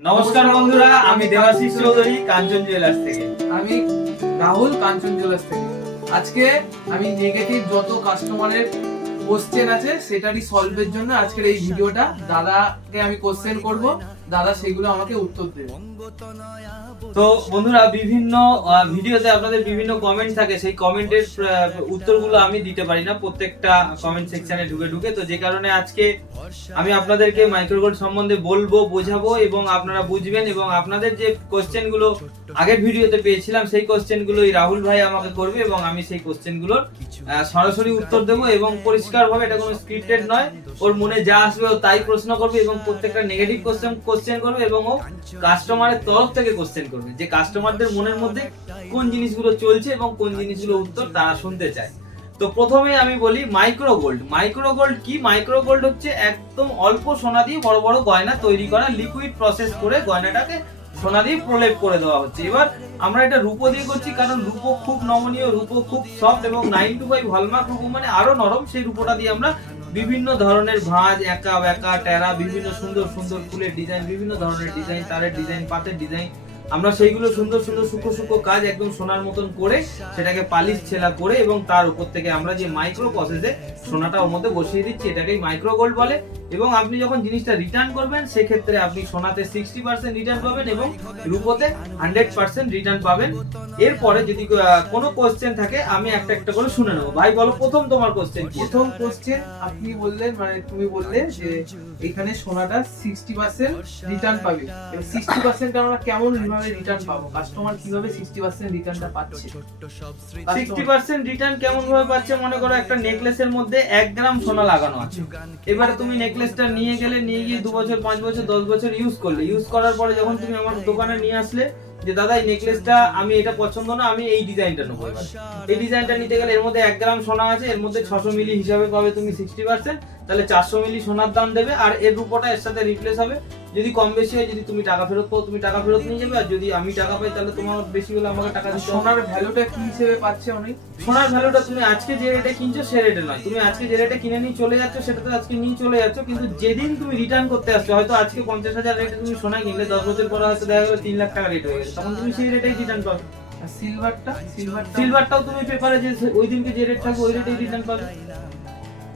নমস্কার বন্ধুরা, আমি দেবাশিস চৌধুরী কাঞ্চন জুয়েলার্স থেকে। আমি রাহুল কাঞ্চন জুয়েলার্স থেকে। আজকে আমি নেগেটিভ যত কাস্টমারের কোশ্চেন আছে সেটারই সলভের জন্য আজকের এই ভিডিওটা। দাদাকে আমি কোশ্চেন করব, দাদা সেগুলো আমাকে উত্তর দেবে। তো বন্ধুরা, বিভিন্ন ভিডিওতে আপনাদের বিভিন্ন কমেন্ট থাকে, সেই কমেন্টের উত্তরগুলো আমি দিতে পারি না প্রত্যেকটা কমেন্ট সেকশনে ঢুকে ঢুকে। তো যে কারণে আজকে আমি আপনাদেরকে মাইক্রোগোল্ড সম্বন্ধে বলবো, বোঝাবো এবং আপনারা বুঝবেন। এবং আপনাদের যে কোশ্চেনগুলো আগের ভিডিওতে পেয়েছিলাম সেই কোশ্চেনগুলোই রাহুল ভাই আমাকে করবে এবং আমি সেই কোশ্চেনগুলোর সরাসরি উত্তর দেবো এবং পরিষ্কারভাবে, এটা কোনো স্ক্রিপ্টেড নয়, ওর মনে যা আসবে ও তাই প্রশ্ন করবে এবং প্রত্যেকটা নেগেটিভ কোশ্চেন করবে এবং ও কাস্টমারের তরফ থেকে কোশ্চেন করবে যে কাস্টমারদের মনের মধ্যে কোন জিনিসগুলো চলছে এবং কোন জিনিসগুলো উত্তর তারা শুনতে চায়। তো প্রথমে আমি বলি মাইক্রোগোল্ড। মাইক্রোগোল্ড কি? মাইক্রোগোল্ড হচ্ছে একদম অল্প সোনা দিয়ে বড় বড় গয়না তৈরি করা, লিকুইড প্রসেস করে গয়নাটাকে সোনা দিয়ে প্রলেপ করে দেওয়া হচ্ছে। এবার আমরা এটা রূপো দিয়ে করছি, কারণ রূপো খুব নমনীয়, রূপো খুব সফট এবং 9 to 5 হলমার্ক রূপো মানে আরো নরম। সেই রূপোটা দিয়ে আমরা বিভিন্ন ধরনের ভাঁজ, একা বেকা, টেরা, বিভিন্ন সুন্দর সুন্দর ফুলের ডিজাইন, বিভিন্ন ধরনের ডিজাইন, তারের ডিজাইন, পাতের ডিজাইন, আমরা সেইগুলো সুন্দর সুন্দর সূক্ষ্ম সূক্ষ্ম কাজ একদম সোনার মতন করে সেটাকে পালিশ ছেলা করে এবং তার উপর থেকে আমরা যে মাইক্রো প্রসেসে সোনাটা ওর মধ্যে বসিয়ে দিচ্ছি, এটাকেই মাইক্রো গোল্ড বলে। এবং আপনি যখন জিনিসটা রিটার্ন করবেন সেক্ষেত্রে আপনি সোনাতে 60% রিটার্ন পাবেন এবং রূপোতে 100% রিটার্ন পাবেন। এরপরে যদি কোনো কোশ্চেন থাকে আমি একটা একটা করে শুনে নেবো। ভাই বলো, প্রথম তোমার কোশ্চেন কি? প্রথম কোশ্চেন আপনি বললেন, মানে তুমি বললে যে এখানে সোনাটা 60% রিটার্ন পাবে। 60% আমরা কেমন ভাবে রিটার্ন পাবো? কাস্টমার কিভাবে 60% রিটার্নটা পাচ্ছে? 60% রিটার্ন কেমন ভাবে পাচ্ছে? মনে করো একটা নেকলেসের মধ্যে 1 গ্রাম সোনা লাগানো আছে। এবারে তুমি নেকলেসটা নিয়ে গিয়ে 2 বছর, 5 বছর, 10 বছর ইউজ করলে, ইউজ করার পরে যখন তুমি আমার দোকানে নিয়ে আসলে যে দাদা এই নেকলেসটা আমি এটা পছন্দ না, আমি এই ডিজাইনটা নেবো, এবার এই ডিজাইনটা নিতে গেলে এর মধ্যে 1 গ্রাম সোনা আছে, এর মধ্যে 600 মিলি হিসাবে পাবে তুমি 60%, তাহলে 400 মিলি সোনার দাম দেবে আর এর রূপটা এর সাথে রিপ্লেস হবে। যদি কম বেশি হয়, যদি তুমি টাকা ফেরত পাও তুমি টাকা ফেরত নিয়ে যাবে, আর যদি আমি টাকা পাই তাহলে তোমার বেশি হলে আমাকে টাকা দিতে হবে। সোনার ভ্যালুটা কি হিসেবে পাচ্ছে অনেক? সোনার ভ্যালুটা তুমি আজকে যে রেটে কিনছো সে রেটে নয়, তুমি আজকে যে রেটে কিনে নিয়ে চলে যাচ্ছ সেটা তো আজকে নিয়ে চলে যাচ্ছ, কিন্তু যেদিন তুমি রিটার্ন করতে আসছো, হয়তো আজকে 50,000 রেটে তুমি সোনা কিনলে, 10 বছর পরে হয়তো দেখা গেলো 3 লাখ টাকা রেট হয়ে গেছে, তখন তুমি সেই রেটেই রিটার্ন পাবে। আর সিলভারটাও তুমি পেপারে যে ওই দিনকে যে রেট থাকবে ওই রেটেই রিটার্ন পাবে।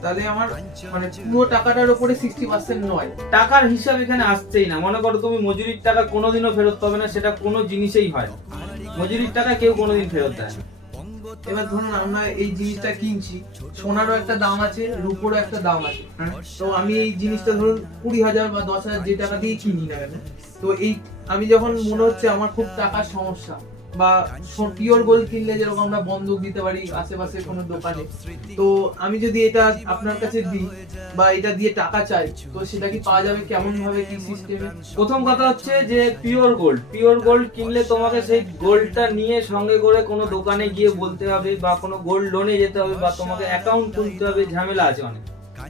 তাহলে আমার মানে পুরো টাকাটার উপরে 60% নয়। টাকার হিসাব এখানে আসছেই না। মনে করো তুমি মজুরির টাকা কোনোদিনও ফেরত পাবে না, সেটা কোনো জিনিসেই হয় না। মজুরির টাকা কেউ কোনোদিন ফেরত দেয় না। এবার ধরুন আমরা এই জিনিসটা কিনছি, সোনারও একটা দাম আছে, রূপোরও একটা দাম আছে। তো আমি এই জিনিসটা ধরুন 20,000 বা 10,000 যে টাকা দিয়ে কিনি না কেন, তো এই আমি যখন মনে হচ্ছে আমার খুব টাকার সমস্যা, বা পিওর গোল্ড কিনলে যেরকম আমরা বন্ধক দিতে পারি আশেপাশে কোনো দোকানে, তো আমি যদি এটা আপনার কাছে দিই বা এটা দিয়ে টাকা চাই, তো সেটা কি পাওয়া যাবে? কেমন ভাবে, কি সিস্টেমে? প্রথম কথা হচ্ছে যে পিওর গোল্ড কিনলে তোমাকে সেই গোল্ডটা নিয়ে সঙ্গে করে কোনো দোকানে গিয়ে বলতে হবে বা কোনো গোল্ড লোনে যেতে হবে বা তোমাকে অ্যাকাউন্ট খুলতে হবে, ঝামেলা আছে অনেক।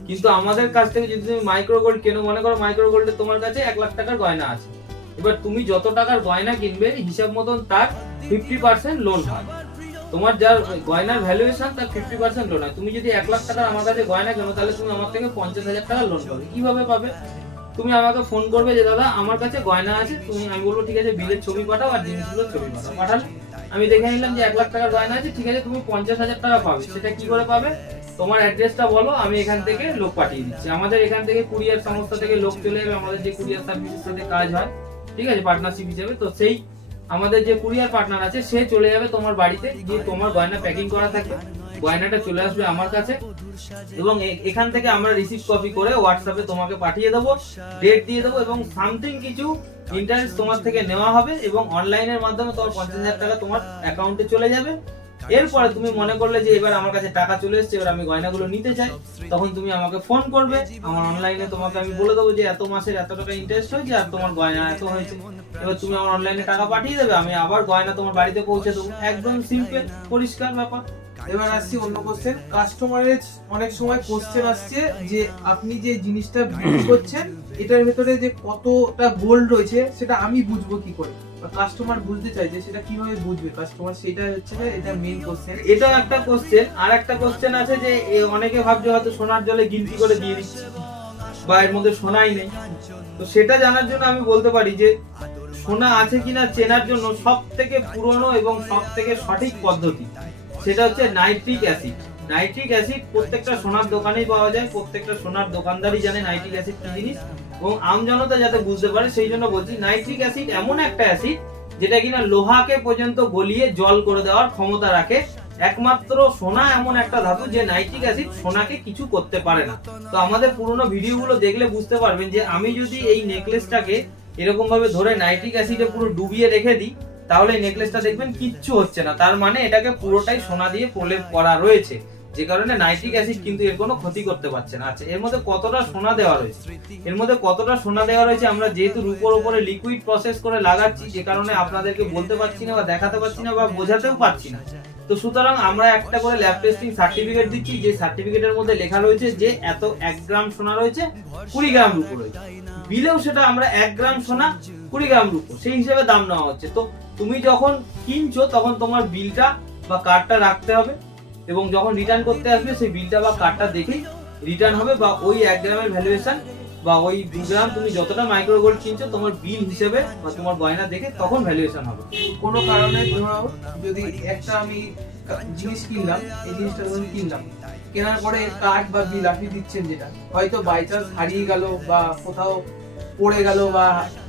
কিন্তু আমাদের কাছ থেকে যদি তুমি মাইক্রো গোল্ড কেনো, মনে করো মাইক্রো গোল্ডে তোমার কাছে 1 লাখ টাকার গয়না আছে, এবার তুমি যত টাকার গয়না কিনবে হিসাব মতন তার 50% লোন হয়। তোমার যার গয়নার ভ্যালুয়েশন তার 50% লোন হয়। তুমি যদি 1 লাখ টাকার আমার কাছে গয়না কেনো, তাহলে তুমি আমার থেকে 50,000 টাকা লোন পাবে। কিভাবে পাবে? তুমি আমাকে ফোন করবে যে দাদা আমার কাছে গয়না আছে, আমি বলবো ঠিক আছে, বিলের ছবি পাঠাও আর জিনিসগুলোর ছবি পাঠাও। পাঠালে আমি দেখে নিলাম যে 1 লাখ টাকার গয়না আছে, ঠিক আছে, তুমি 50,000 টাকা পাবে। সেটা কি করে পাবে? তোমার অ্যাড্রেসটা বলো, আমি এখান থেকে লোক পাঠিয়ে দিচ্ছি। আমাদের এখান থেকে কুরিয়ার সংস্থা থেকে লোক চলে যাবে, আমাদের যে কুরিয়ার সার্ভিসের সাথে কাজ হয়, ঠিক আছে, পার্টনারশিপ হিসেবে, তো সেই আমাদের যে কুরিয়ার পার্টনার আছে সে চলে যাবে তোমার বাড়িতে গিয়ে, তোমার গয়না প্যাকিং করা থাকে, গয়নাটা চলে আসবে আমার কাছে এবং এখান থেকে আমরা রিসিভ কপি করে হোয়াটসঅ্যাপে তোমাকে পাঠিয়ে দেবো, ডেট দিয়ে দেবো এবং সামথিং কিছু ইন্টারেস্ট তোমার থেকে নেওয়া হবে এবং অনলাইনের মাধ্যমে তোমার 50,000 টাকা তোমার অ্যাকাউন্টে চলে যাবে। এরপরে তুমি মনে করলে যে এবার আমার কাছে টাকা চলে এসেছে, এবার আমি গয়নাগুলো নিতে চাই, তখন তুমি আমাকে ফোন করবে। আমার অনলাইনে তোমাকে আমি বলে দেবো যে এত মাসের এত টাকা ইন্টারেস্ট হয়েছে আর তোমার গয়না এত হয়েছে। এবার তুমি আমার অনলাইনে টাকা পাঠিয়ে দেবে, আমি আবার গয়না তোমার বাড়িতে পৌঁছে দেবো। একদম সিম্পল, পরিষ্কার ব্যাপার। এবার আসছি অন্য কোশ্চেন। কাস্টমারের অনেক সময় কোশ্চেন আসছে যে আপনি যে জিনিসটা বিক্রি করছেন এটার ভেতরে যে কতটা গোল্ড রয়েছে সেটা আমি বুঝবো কি করে? কাস্টমার বুঝতে চাই যে সেটা কিভাবে বুঝবে কাস্টমার, সেটা হচ্ছে এটা মেইন কোশ্চেন। এটাও একটা কোশ্চেন। আর একটা কোশ্চেন আছে যে অনেকে ভাবছে হয়তো সোনার জলে গিলতি করে দিয়ে দিচ্ছে। বা এর মধ্যে সোনাই নেই। তো সেটা জানার জন্য আমি বলতে পারি যে সোনা আছে কিনা চেনার জন্য সব থেকে পুরনো এবং সব থেকে সঠিক পদ্ধতি সেটা হচ্ছে নাইট্রিক অ্যাসিড। নাইট্রিক অ্যাসিড প্রত্যেকটা সোনার দোকানেই পাওয়া যায়, প্রত্যেকটা সোনার দোকানদারই জানে নাইট্রিক অ্যাসিড কি জিনিস, এবং আমজনতা যাতে বুঝতে পারে সেই জন্য বলছি নাইট্রিক অ্যাসিড এমন একটা অ্যাসিড যেটা কিনা লোহাকে পর্যন্ত গলিয়ে জল করে দেওয়ার ক্ষমতা রাখে। একমাত্র সোনা এমন একটা ধাতু যে নাইট্রিক অ্যাসিড সোনাকে কিছু করতে পারে না। তো আমাদের পুরনো ভিডিওগুলো দেখলে বুঝতে পারবেন যে আমি যদি এই নেকলেসটাকে এরকম ভাবে ধরে নাইট্রিক অ্যাসিডে পুরো ডুবিয়ে রেখে দিই তাহলে এই নেকলেসটা দেখবেন কিচ্ছু হচ্ছে না, তার মানে এটাকে পুরোটাই সোনা দিয়ে প্রলেপ করা রয়েছে, যে কারণে নাইট্রিক অ্যাসিড কিন্তু এর কোনো ক্ষতি করতে পারছে না। আচ্ছা, এর মধ্যে কতটা সোনা দেওয়া রয়েছে, এর মধ্যে কতটা সোনা দেওয়া রয়েছে আমরা যেহেতু রূপোর উপরে লিকুইড প্রসেস করে লাগাচ্ছি, যে কারণে আপনাদেরকে বলতে পারছি না বা দেখাতে পারছি না বা বোঝাতেও পারছি না। তো সুতরাং আমরা একটা করে ল্যাব টেস্টিং সার্টিফিকেট দিচ্ছি, যে সার্টিফিকেটের মধ্যে লেখা রয়েছে যে এত 1 গ্রাম সোনা রয়েছে, 20 গ্রাম রূপো রয়েছে। বিলেও সেটা আমরা 1 গ্রাম সোনা 20 গ্রাম রূপো সেই হিসেবে দাম নেওয়া হচ্ছে। তো তুমি যখন কিনছো তখন তোমার বিলটা বা কার্ডটা রাখতে হবে, এবং যখন রিটার্ন করতে আসবে সেই বিলটা বা কার্ডটা দেখেই রিটার্ন হবে, বা ওই 1 গ্রামের ভ্যালুয়েশন বা ওই 2 গ্রাম তুমি যতটা মাইক্রো গোল্ড কিনছো তোমার বিল হিসেবে বা তোমার গয়না দেখে তখন ভ্যালুয়েশন হবে। কোনো কারণে ধরো যদি একটা আমি জিনিস কিনলাম, এই জিনিসটা ধরুন কিনলাম, কেনার পরে কার্ড বা বিল আপনি দিচ্ছেন, যেটা হয়তো বাই চান্স হারিয়ে গেল বা কোথাও পড়ে গেল বা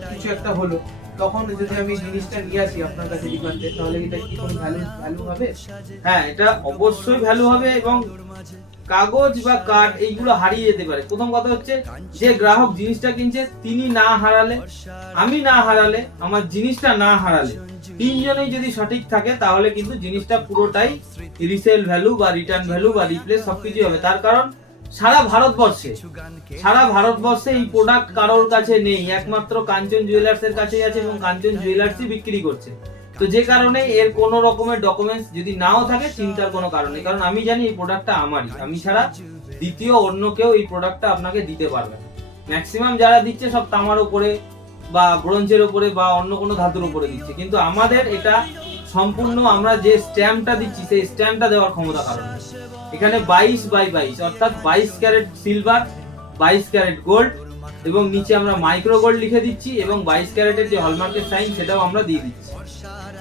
কিছু একটা হলো, তখন যদি আমি জিনিসটা নিয়ে আসি আপনার কাছে রিফান্ডে, তাহলে এটা কি কোনো ভ্যালু হবে? হ্যাঁ, এটা অবশ্যই ভ্যালু হবে, এবং কাগজ বা কার্ড এইগুলো হারিয়ে যেতে পারে। প্রথম কথা হচ্ছে যে গ্রাহক জিনিসটা কিনছে তিনি না হারালে, আমি না হারালে, আমার জিনিসটা না হারালে, তিনজনেই যদি সঠিক থাকে তাহলে কিন্তু জিনিসটা পুরোটাই রিসেল ভ্যালু বা রিটার্ন ভ্যালু বা রিপ্লেস সবকিছু হবে। তার কারণ সারা ভারতবর্ষে এই প্রোডাক্ট কারোর কাছে নেই, একমাত্র কাঞ্চন জুয়েলার্স এর কাছেই আছে, এবং কাঞ্চন জুয়েলার্সই বিক্রি করছে। তো যে কারণে এর কোনো রকমের ডকুমেন্টস যদি নাও থাকে চিন্তার কোনো কারণ নেই, কারণ আমি জানি এই প্রোডাক্টটা আমারই, আমি ছাড়া দ্বিতীয় অন্য কেউ এই প্রোডাক্টটা আপনাকে দিতে পারবে না। ম্যাক্সিমাম যারা দিচ্ছে সব তামার উপরে বা ব্রোঞ্জের উপরে বা অন্য কোনো ধাতুর উপরে দিচ্ছে, কিন্তু আমাদের এটা সম্পূর্ণ আমরা যে স্ট্যাম্পটা দিচ্ছি সেই স্ট্যাম্পটা দেওয়ার ক্ষমতা কারণ এখানে 22/22 অর্থাৎ 22 ক্যারেট সিলভার, 22 ক্যারেট গোল্ড, এবং নিচে আমরা মাইক্রো গোল্ড লিখে দিচ্ছি, এবং 22 ক্যারেটের যে হলমার্কের সাইন সেটাও আমরা দিয়ে দিচ্ছি।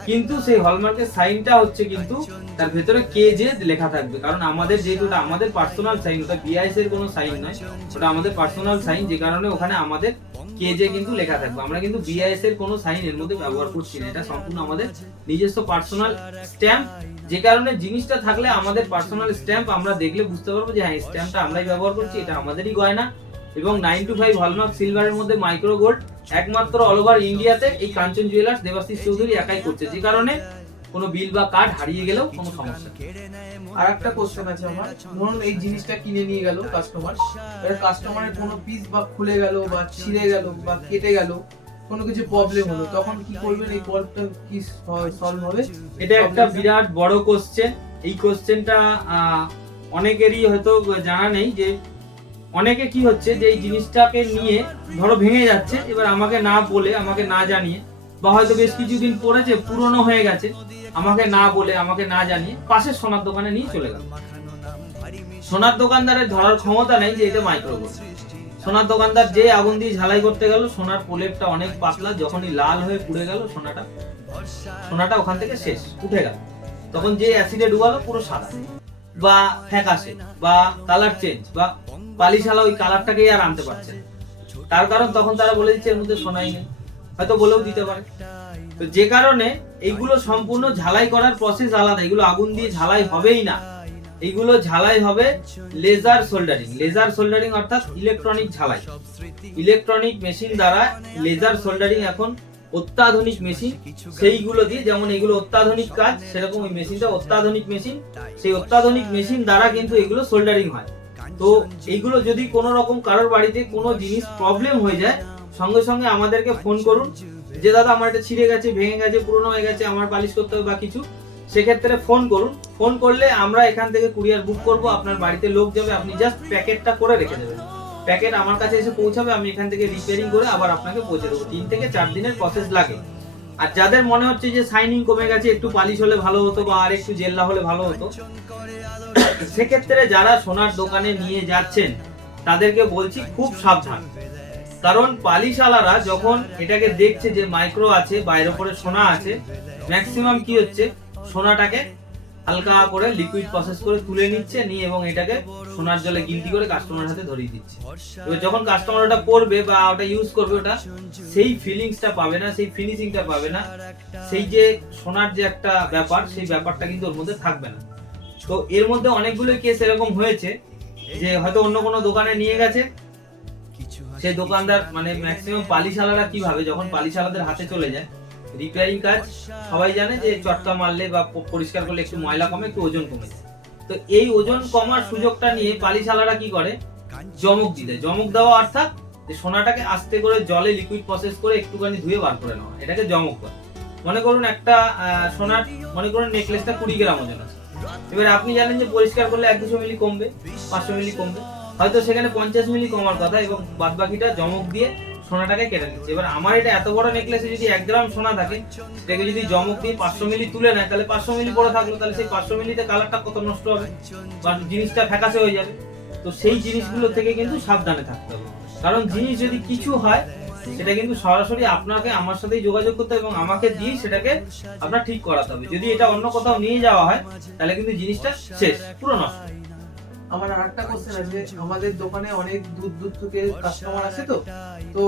কিন্তু সেই হলমার্কের সাইনটা হচ্ছে কিন্তু তার ভেতরে কেজে লেখা থাকবে, কারণ আমাদের যেহেতু ওটা আমাদের পার্সোনাল সাইন, ওটা বিআইএস এর কোনো সাইন নয়, ওটা আমাদের পার্সোনাল সাইন, যে কারণে ওখানে আমাদের কেজে কিন্তু লেখা থাকবে। আমরা কিন্তু বিআইএস এর কোনো সাইন এর মধ্যে ব্যবহার করছি না, এটা সম্পূর্ণ আমাদের নিজস্ব পার্সোনাল স্ট্যাম্প, যে কারণে জিনিসটা থাকলে আমাদের পার্সোনাল স্ট্যাম্প আমরা দেখলে বুঝতে পারবো যে হ্যাঁ এই স্ট্যাম্পটা আমরাই ব্যবহার করছি, এটা আমাদেরই গয়না। এবং 925 হলমার্ক সিলভারের মধ্যে মাইক্রো গোল্ড একমাত্র অল ওভার ইন্ডিয়াতে এই কাঞ্চন জুয়েলার্স দেবাশিস চৌধুরী একাই করছে, যে কারণে কোনো বিল বা কার্ড হারিয়ে গেলেও কোনো সমস্যা নেই। আর একটা কোশ্চেন আছে আমার, ধরুন এই জিনিসটা কিনে নিয়ে গেল কাস্টমার, এবার কাস্টমারের কোনো পিস বা খুলে গেল বা ছিঁড়ে গেল বা কেটে গেল, কোনো কিছু প্রবলেম হলো, তখন কি করবেন? এই প্রবলেমটা কি সলভ হবে? এটা একটা বিরাট বড় কোশ্চেন। এই কোশ্চেনটা অনেকেরই হয়তো জানা নেই, যে অনেকে কি হচ্ছে যে এই জিনিসটাকে নিয়ে ধরো ভেঙে যাচ্ছে, এবার আমাকে না বলে, আমাকে না জানিয়ে, বা হয়তো বেশ কিছুদিন পরেছে পুরনো হয়ে গেছে, আমাকে না বলে, আমাকে না জানিয়ে পাশের সোনার দোকানে নিয়ে চলে গেল। সোনার দোকানদারের ধরার ক্ষমতা নেই যে এটা মাইক্রো গোল্ড। সোনার দোকানদার যে আগুন দিয়ে ঝালাই করতে গেল, সোনার প্রলেপটা অনেক পাতলা, যখনই লাল হয়ে পুড়ে গেল সোনাটা ওখান থেকে শেষ, উঠে গেল। তখন যে অ্যাসিডে ডুবালো পুরো সাদা বা ফ্যাকাশে বা কালার চেঞ্জ বা পালিশালা ওই কালারটাকেই আর আনতে পারছে না। তার কারণ তখন তারা বলে দিচ্ছে এর মধ্যে সোনাই নেই, হয়তো বলেও দিতে পারে। তো যে কারণে এইগুলো সম্পূর্ণ ঝালাই করার প্রসেস আলাদা, এগুলো আগুন দিয়ে ঝালাই হবেই না, এইগুলো ঝালাই হবে লেজার সোল্ডারিং। লেজার সোল্ডারিং অর্থাৎ ইলেকট্রনিক ঝালাই, ইলেকট্রনিক মেশিন দ্বারা লেজার সোল্ডারিং এখন অত্যাধুনিক মেশিন, সেইগুলো দিয়ে, যেমন এগুলো অত্যাধুনিক কাজ, সেরকম ওই মেশিনটা অত্যাধুনিক মেশিন, সেই অত্যাধুনিক মেশিন দ্বারা কিন্তু এগুলো সোল্ডারিং হয়। তো এইগুলো যদি কোনো রকম কারোর বাড়িতে কোনো জিনিস প্রবলেম হয়ে যায়, সঙ্গে সঙ্গে আমাদেরকে ফোন করুন যে দাদা আমার এটা ছিঁড়ে গেছে, ভেঙে গেছে, পুরনো হয়ে গেছে, আমার পালিশ করতে হবে বা কিছু, সেক্ষেত্রে ফোন করুন। ফোন করলে আমরা এখান থেকে কুরিয়ার বুক করব, আপনার বাড়িতে লোক যাবে, আপনি জাস্ট প্যাকেটটা করে রেখে দেবেন, প্যাকেট আমার কাছে এসে পৌঁছাবে, আমি এখান থেকে রিপেয়ারিং করে আবার আপনাকে পৌঁছে দেবো। 3 থেকে 4 দিনের প্রসেস লাগে। আর যাদের মনে হচ্ছে যে শাইনিং কমে গেছে, একটু পালিশ হলে ভালো হতো বা আর একটু জেল্লা হলে ভালো হতো, সেক্ষেত্রে যারা সোনার দোকানে নিয়ে যাচ্ছেন তাদেরকে বলছি খুব সাবধান। কারণ পালিশালারা যখন এটাকে দেখছে যে মাইক্রো আছে বা এর উপরে সোনা আছে, ম্যাক্সিমাম কি হচ্ছে, সোনাটাকে হালকা করে লিকুইড প্রসেস করে তুলে নিচ্ছে, নিয়ে এবং এটাকে সোনার জলে গিলটি করে কাস্টমারের হাতে ধরিয়ে দিচ্ছে। এবার যখন কাস্টমার ওটা পরবে বা ওটা ইউজ করবে, ওটা সেই ফিলিংসটা পাবে না, সেই ফিনিশিংটা পাবে না, সেই যে সোনার যে একটা ব্যাপার, সেই ব্যাপারটা কিন্তু ওর মধ্যে থাকবে না। তো এর মধ্যে অনেকগুলো কেস এরকম হয়েছে যে হয়তো অন্য কোনো দোকানে নিয়ে গেছে, সেই দোকানদার মানে ম্যাক্সিমাম পালিশালারা কিভাবে যখন পালিশালাদের হাতে চলে যায়, রিপেয়ারিং কাজ সবাই জানে যে চটকা মারলে বা পরিষ্কার করলে একটু ময়লা কমে, একটু ওজন কমে যায়। তো এই ওজন কমার সুযোগটা নিয়ে পালিশালারা কি করে, জমক দিতে, জমক দেওয়া অর্থাৎ যে সোনাটাকে আস্তে করে জলে লিকুইড প্রসেস করে একটুখানি ধুয়ে বার করে নেওয়া, এটাকে জমক করে। মনে করুন একটা সোনার, মনে করুন নেকলেসটা 20 গ্রাম ওজন আছে। এবার আপনি জানেন যে পরিষ্কার করলে 100-200 মিলি কমবে, 500 মিলি কমবে, হয়তো সেখানে 50 মিলি কমার কথা এবং বাদ বাকিটা জমক দিয়ে সোনাটাকে কেটে নিচ্ছে। এবার আমার এটা এত বড় নেকলেসে যদি 1 গ্রাম সোনা থাকে, সেটাকে যদি জমক দিয়ে 500 মিলি তুলে নেয়, তাহলে 500 মিলি পড়ে থাকলো, তাহলে সেই 500 মিলিতে কালারটা কত নষ্ট হবে বা জিনিসটা ফ্যাকাশে হয়ে যাবে। তো সেই জিনিসগুলো থেকে কিন্তু সাবধানে থাকতে হবে। কারণ জিনিস যদি কিছু হয়, সেটা কিন্তু সরাসরি আপনাকে আমার সাথেই যোগাযোগ করতে হবে এবং আমাকে দিয়ে সেটাকে আপনার ঠিক করাতে হবে। যদি এটা অন্য কোথাও নিয়ে যাওয়া হয়, তাহলে কিন্তু জিনিসটা শেষ, পুরো নষ্ট। আমার আরেকটা কোশ্চেন আছে, আমাদের দোকানে অনেক দূর দূর থেকে কাস্টমার আসে, তো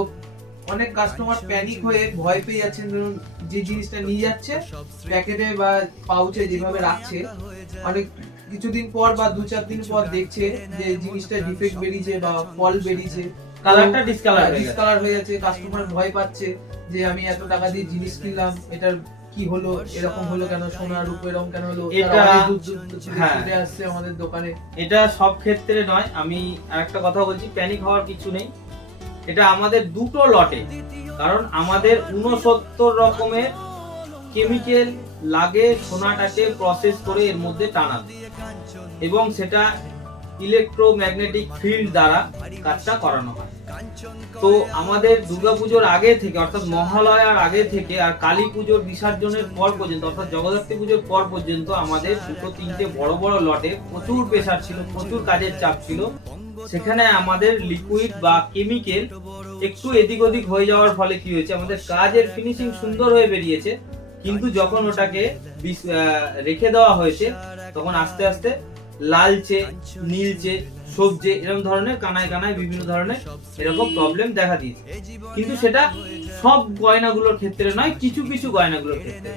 অনেক কাস্টমার প্যানিক হয়ে ভয় পেয়ে যাচ্ছেন, ধরুন যে জিনিসটা নিয়ে যাচ্ছে প্যাকেটে বা পাউচে যেভাবে রাখছে, অনেক কিছুদিন পর বা 2-4 দিন পর দেখছে যে জিনিসটা ডিফেক্ট বেরিয়েছে বা ফল বেরিয়েছে, কালারটা ডিসকালার হয়ে যাচ্ছে। কাস্টমার ভয় পাচ্ছে যে আমি এত টাকা দিয়ে জিনিস কিনলাম, এটার কি হলো, এরকম হলো কেন, সোনার রূপ এরকম কেন হলো, এটা ছুটে আসছে আমাদের দোকানে। এটা সব ক্ষেত্রে নয়, আমি আরেকটা কথা বলছি, প্যানিক হওয়ার কিছু নেই। এটা আমাদের দুটো লটে, কারণ আমাদের 69 রকমের কেমিক্যাল লাগে সোনাটাকে প্রসেস করে এর মধ্যে টানাতে, এবং সেটা ইলেকট্রোম্যাগনেটিক ফিল্ড দ্বারা কাজটা করানো হয়। তো আমাদের দুর্গাপুজোর আগে থেকে, অর্থাৎ মহালয়ার আগে থেকে আর কালী পুজোর বিসর্জনের পর পর্যন্ত, অর্থাৎ জগদ্ধাত্রী পুজোর পর পর্যন্ত আমাদের 2-3টে বড় বড় লটে প্রচুর প্রেসার ছিল, প্রচুর কাজের চাপ ছিল। সেখানে আমাদের লিকুইড বা কেমিক্যাল একটু এদিক ওদিক হয়ে যাওয়ার ফলে কি হয়েছে, আমাদের কাজের ফিনিশিং সুন্দর হয়ে বেরিয়েছে, কিন্তু যখন ওটাকে রেখে দেওয়া হয়েছে, তখন আস্তে আস্তে লালচে, নীলচে, সবজে, এরকম ধরনের কানায় কানায় বিভিন্ন ধরনের এরকম প্রবলেম দেখা দিয়েছে। কিন্তু সেটা সব গয়নাগুলোর ক্ষেত্রে নয়, কিছু কিছু গয়নাগুলোর ক্ষেত্রে।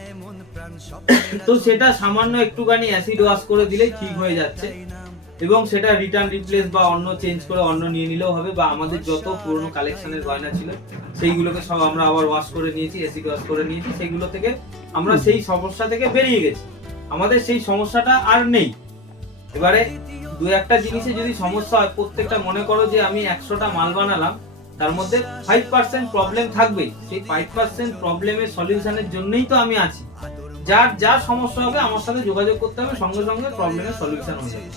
তো সেটা সামান্য একটুখানি অ্যাসিড ওয়াশ করে দিলেই ঠিক হয়ে যাচ্ছে, এবং সেটা রিটার্ন রিপ্লেস বা অন্য চেঞ্জ করে অন্য নিয়ে নিলেও হবে, বা আমাদের যত পুরনো কালেকশনের গয়না ছিল সেইগুলোকে সব আমরা আবার ওয়াশ করে নিয়েছি, অ্যাসিড ওয়াশ করে নিয়েছি, সেইগুলো থেকে আমরা সেই সমস্যা থেকে বেরিয়ে গেছি, আমাদের সেই সমস্যাটা আর নেই। এবারে 2-1টা জিনিসে যদি সমস্যা হয়, প্রত্যেকটা, মনে করো যে আমি 100টা মাল বানালাম, তার মধ্যে 5% প্রবলেম থাকবেই, সেই 5% প্রবলেমের সলিউশনের জন্যই তো আমি আছি। যার সমস্যা হবে আমার সাথে যোগাযোগ করতে হবে, সঙ্গে সঙ্গে প্রবলেমের সলিউশন হয়ে যাবে।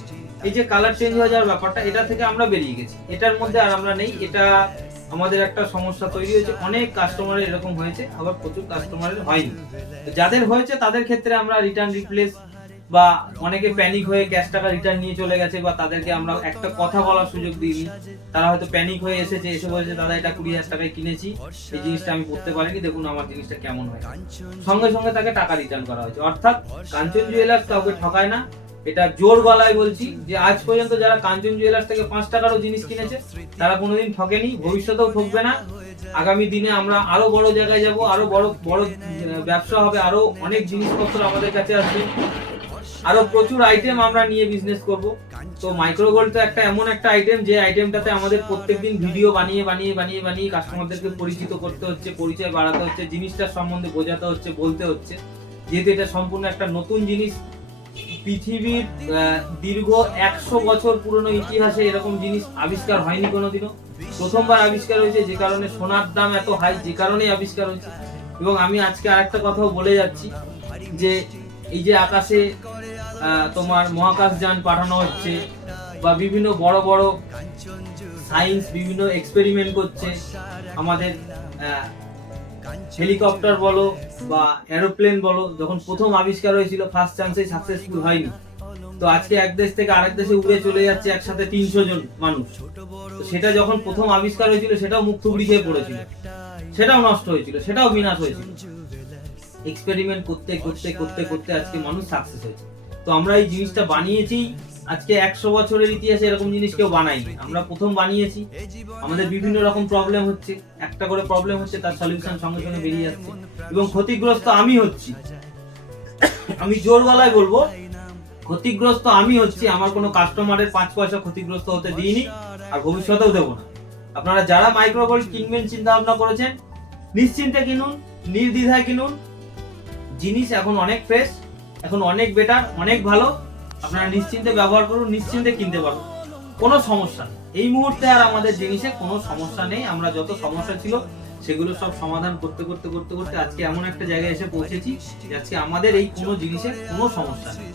এই যে কালার চেঞ্জ হয়ে যাওয়ার ব্যাপারটা, এটা থেকে আমরা বেরিয়ে গেছি, এটার মধ্যে আর আমরা নেই। এটা আমাদের একটা সমস্যা তৈরি হয়েছে, অনেক কাস্টমারের এরকম হয়েছে, আবার প্রচুর কাস্টমারের হয়নি। যাদের হয়েছে তাদের ক্ষেত্রে আমরা রিটার্ন রিপ্লেস, বা অনেকে প্যানিক হয়ে ক্যাশ টাকা রিটার্ন নিয়ে চলে গেছে, বা তাদেরকে আমরা একটা কথা বলার সুযোগ দিইনি, তারা হয়তো প্যানিক হয়ে এসে বলেছে দাদা এটা 20,000 টাকায় কিনেছি, এই জিনিসটা আমি পড়তে পারিনি, দেখুন আমার জিনিসটা কেমন হয়, সঙ্গে সঙ্গে তাকে টাকা রিটার্ন করা হয়েছে। অর্থাৎ কাঞ্চন জুয়েলার্স কাউকে ঠকায় না, এটা জোর গলায় বলছি যে আজ পর্যন্ত যারা কাঞ্চন জুয়েলার্স থেকে 5 টাকারও জিনিস কিনেছে তারা কোনোদিন ঠকেনি, ভবিষ্যতেও ঠকবে না। আগামী দিনে আমরা আরো বড় জায়গায় যাব, আরো বড় বড় ব্যবসা হবে, আরো অনেক জিনিসপত্র আমাদের কাছে আসবে, আরো প্রচুর আইটেম আমরা নিয়ে বিজনেস করব। তো মাইক্রোগোল্ড তো একটা এমন একটা আইটেম, যে আইটেমটাতে আমাদের প্রত্যেকদিন ভিডিও বানিয়ে কাস্টমারদেরকে পরিচিত করতে হচ্ছে, পরিচয় বাড়াতে হচ্ছে, জিনিসটার সম্বন্ধে বোঝাতে হচ্ছে, বলতে হচ্ছে, যেহেতু এটা সম্পূর্ণ একটা নতুন জিনিস। পৃথিবীর দীর্ঘ 100 বছর পুরনো ইতিহাসে এরকম জিনিস আবিষ্কার হয়নি কোনোদিনও, প্রথমবার আবিষ্কার হয়েছে, যে কারণে সোনার দাম এত হাই, যে কারণে আবিষ্কার হয়েছে। এবং আমি আজকে আরেকটা কথাও বলে যাচ্ছি, যে এই যে আকাশে তোমার মহাকাশযান পাঠানো হচ্ছে, বা বিভিন্ন বড় বড় সায়েন্স বিভিন্ন এক্সপেরিমেন্ট করছে, আমাদের হেলিকপ্টার বলো বা এরোপ্লেন বলো, যখন প্রথম আবিষ্কার হয়েছিল ফার্স্ট চান্সে সাকসেসফুল হয়নি, তো আজকে এক দেশ থেকে আরেক দেশে উড়ে চলে যাচ্ছে একসাথে 300 জন মানুষ। তো সেটা যখন প্রথম আবিষ্কার হয়েছিল সেটাও মুখ থুবড়ি খেয়ে পড়েছিল, সেটাও নষ্ট হয়েছিল, সেটাও বিনাশ হয়েছিল। এক্সপেরিমেন্ট করতে করতে করতে করতে আজকে মানুষ সাকসেস হয়েছে। তো আমরা এই জিনিসটা বানিয়েছি, আজকে 100 বছরের ইতিহাসে এরকম জিনিস কেউ বানায়নি, আমরা প্রথম বানিয়েছি। আমাদের বিভিন্ন রকম প্রবলেম হচ্ছে, একটা করে প্রবলেম হচ্ছে, তার সলিউশন সঙ্গে সঙ্গে বেরিয়ে যাচ্ছে। এবং ক্ষতিগ্রস্ত আমি হচ্ছি, আমি জোর গলায় বলবো ক্ষতিগ্রস্ত আমি হচ্ছি। আমার কোনো কাস্টমারের 5 পয়সা ক্ষতিগ্রস্ত হতে দিইনি, আর ভবিষ্যতেও দেবো না। আপনারা যারা মাইক্রোগোল্ড কিনবেন চিন্তা ভাবনা করেছেন, নিশ্চিন্তে কিনুন, নির্দ্বিধায় কিনুন। জিনিস এখন অনেক ফ্রেশ, এখন অনেক বেটার, অনেক ভালো। আপনারা নিশ্চিন্তে ব্যবহার করুন, নিশ্চিন্তে কিনতে পারুন, কোনো সমস্যা নেই। এই মুহূর্তে আর আমাদের জিনিসে কোনো সমস্যা নেই। আমরা যত সমস্যা ছিল সেগুলো সব সমাধান করতে করতে করতে করতে আজকে এমন একটা জায়গায় এসে পৌঁছেছি যে আজকে আমাদের এই কোনো জিনিসের কোনো সমস্যা নেই।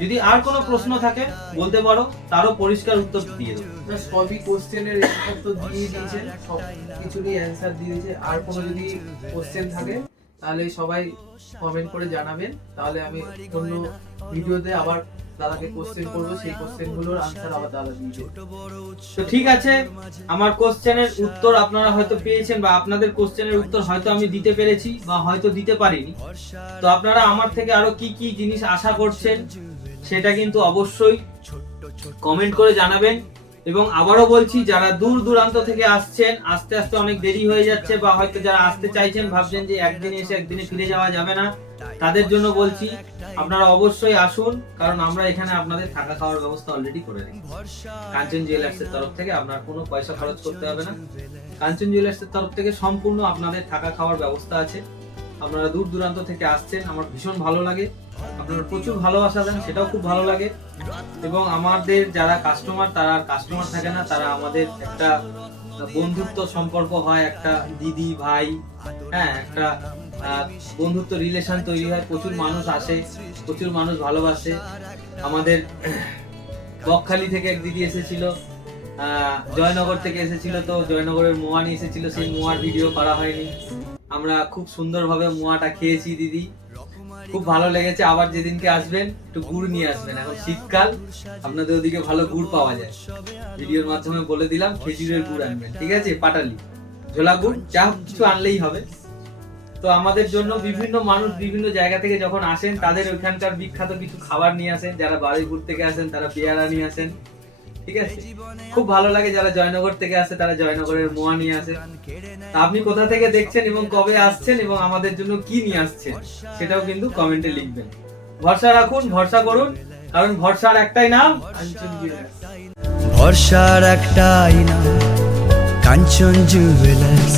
যদি আর কোনো প্রশ্ন থাকে বলতে পারো, তারও পরিষ্কার উত্তর দিয়ে দেবো। সবই কোশ্চেনের অ্যান্সার তো দিয়ে দিয়েছে, সব কিছুরই অ্যান্সার দিয়ে দিয়েছে। আর কোনো যদি কোশ্চেন থাকে তাহলে সবাই কমেন্ট করে জানাবেন, তাহলে আমি অন্য ভিডিওতে আবার দাদাকে কোশ্চেন করবো, সেই কোশ্চেনগুলোর আনসার আবার দাদা দিয়ে দেবে। তো ঠিক আছে, আমার কোশ্চেনের উত্তর আপনারা হয়তো পেয়েছেন, বা আপনাদের কোশ্চেনের উত্তর হয়তো আমি দিতে পেরেছি বা হয়তো দিতে পারিনি। তো আপনারা আমার থেকে আরো কি কি জিনিস আশা করছেন সেটা কিন্তু অবশ্যই কমেন্ট করে জানাবেন। এবং আবারও বলছি, যারা দূর দূরান্ত থেকে আসছেন, আস্তে আস্তে অনেক দেরি হয়ে যাচ্ছে, বা হয়তো যারা আসতে চাইছেন ভাবছেন যে একদিনে এসে একদিনে ফিরে যাওয়া যাবে না, তাদের জন্য বলছি আপনারা অবশ্যই আসুন, কারণ আমরা এখানে আপনাদের থাকা খাওয়ার ব্যবস্থা অলরেডি করে রেখেছি। কাঞ্চন জুয়েলার্স এর তরফ থেকে আপনার কোনো পয়সা খরচ করতে হবে না। কাঞ্চন জুয়েলার্স এর তরফ থেকে সম্পূর্ণ আপনাদের থাকা খাওয়ার ব্যবস্থা আছে। আপনারা দূর দূরান্ত থেকে আসছেন, আমার ভীষণ ভালো লাগে। আপনারা প্রচুর ভালোবাসা দেন, সেটাও খুব ভালো লাগে। এবং আমাদের যারা কাস্টমার, তারা আর কাস্টমার থাকে না, তারা আমাদের একটা বন্ধুত্ব সম্পর্ক হয়, একটা দিদি ভাই, হ্যাঁ, একটা বন্ধুত্ব রিলেশন তৈরি হয়। প্রচুর মানুষ আসে, প্রচুর মানুষ ভালোবাসে। আমাদের বকখালি থেকে এক দিদি এসেছিল, জয়নগর থেকে এসেছিল। তো জয়নগরের মোয়া নিয়ে এসেছিল, সেই মোয়ার ভিডিও করা হয়নি। আমরা খুব সুন্দরভাবে মোয়াটা খেয়েছি দিদি, খুব ভালো লেগেছে। আবার যেদিনকে আসবেন একটু গুড় নিয়ে আসবেন, এখন শীতকাল, আপনাদের ওদিকে ভালো গুড় পাওয়া যায়। ভিডিওর মাধ্যমে বলে দিলাম, খেজুরের গুড় আনবেন, ঠিক আছে? পাটালি, ঝোলা গুড়, যা কিছু আনলেই হবে। তো আমাদের জন্য বিভিন্ন মানুষ বিভিন্ন জায়গা থেকে যখন আসেন, তাদের ওইখানকার বিখ্যাত কিছু খাবার নিয়ে আসেন। যারা বারুইপুর থেকে আসেন তারা পেয়ারা নিয়ে আসেন, ঠিক আছে? খুব ভালো লাগে। যারা জয়নগর থেকে আসে তারা জয়নগরের মোয়া নিয়ে আসে। তা আপনি কোথা থেকে দেখছেন এবং কবে আসছেন এবং আমাদের জন্য কি নিয়ে আসছেন সেটাও কিন্তু কমেন্টে লিখবেন। ভরসা রাখুন, ভরসা করুন, কারণ ভরসার একটাই নাম, কাঞ্চন জুয়েলার্স। ভরসার একটাই নাম, কাঞ্চন জুয়েলার্স।